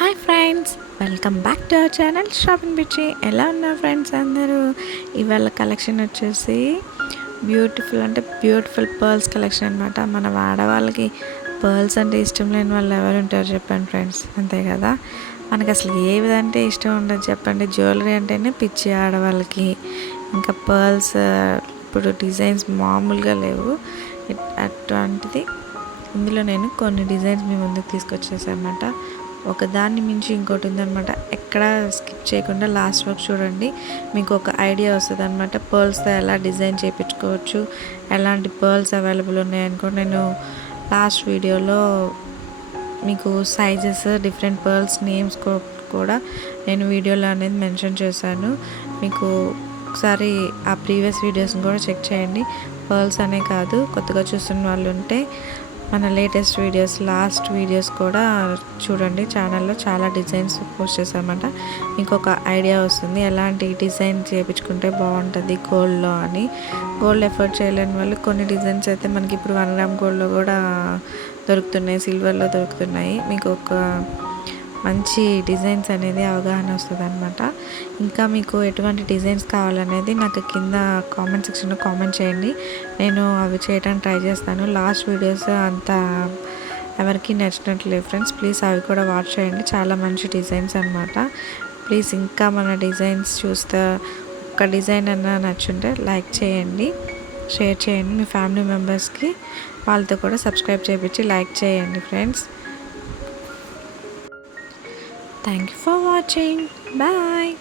Hi friends, welcome back to our channel shopping పిచ్చి. ఎలా ఉన్నారు ఫ్రెండ్స్ అందరూ? ఇవాళ కలెక్షన్ వచ్చేసి బ్యూటిఫుల్ పర్ల్స్ కలెక్షన్ అనమాట. మన ఆడవాళ్ళకి పర్ల్స్ అంటే ఇష్టం లేని వాళ్ళు ఎవరు ఉంటారు చెప్పండి ఫ్రెండ్స్, అంతే కదా. మనకు అసలు ఏదంటే ఇష్టం ఉండదు చెప్పండి. జ్యువెలరీ అంటేనే పిచ్చి ఆడవాళ్ళకి. ఇంకా పర్ల్స్ ఇప్పుడు డిజైన్స్ మామూలుగా లేవు. అటువంటిది ఇందులో నేను కొన్ని డిజైన్స్ మీ ముందుకు తీసుకొచ్చేసాను అనమాట. ఒకదాన్ని మించి ఇంకోటి ఉందనమాట. ఎక్కడ స్కిప్ చేయకుండా లాస్ట్ వరకు చూడండి, మీకు ఒక ఐడియా వస్తుంది అనమాట. పర్ల్స్తో ఎలా డిజైన్ చేయించుకోవచ్చు, ఎలాంటి పర్ల్స్ అవైలబుల్ ఉన్నాయని కూడా నేను లాస్ట్ వీడియోలో మీకు సైజెస్, డిఫరెంట్ పర్ల్స్ నేమ్స్ కూడా నేను వీడియోలో అనేది మెన్షన్ చేశాను. మీకు ఒకసారి ఆ ప్రీవియస్ వీడియోస్ని కూడా చెక్ చేయండి. పర్ల్స్ అనే కాదు, కొత్తగా చూస్తున్న వాళ్ళు ఉంటే మన లేటెస్ట్ వీడియోస్, లాస్ట్ వీడియోస్ కూడా చూడండి. ఛానల్లో చాలా డిజైన్స్ పోస్ట్ చేశామన్నమాట. మీకు ఒక ఐడియా వస్తుంది ఎలాంటి డిజైన్ చేయించుకుంటే బాగుంటుంది గోల్డ్లో అని. గోల్డ్ ఎఫర్ట్ చేయలేని వాళ్ళు కొన్ని డిజైన్స్ అయితే మనకి ఇప్పుడు 1 గ్రామ్ గోల్డ్లో కూడా దొరుకుతున్నాయి, సిల్వర్లో దొరుకుతున్నాయి. మీకు ఒక మంచి డిజైన్స్ అనేది అవగాహన వస్తుంది అనమాట. ఇంకా మీకు ఎటువంటి డిజైన్స్ కావాలనేది నాకు కింద కామెంట్ సెక్షన్లో కామెంట్ చేయండి. నేను అవి చేయడానికి ట్రై చేస్తాను. లాస్ట్ వీడియోస్ అంత ఎవరికి నచ్చినట్లేదు ఫ్రెండ్స్, ప్లీజ్ అవి కూడా వాచ్ చేయండి. చాలా మంచి డిజైన్స్ అనమాట. ప్లీజ్ ఇంకా మన డిజైన్స్ చూస్తే ఒక్క డిజైన్ అన్నా నచ్చుంటే లైక్ చేయండి, షేర్ చేయండి మీ ఫ్యామిలీ మెంబర్స్కి. వాళ్ళతో కూడా సబ్స్క్రైబ్ చేయించి లైక్ చేయండి friends. Thank you for watching. Bye.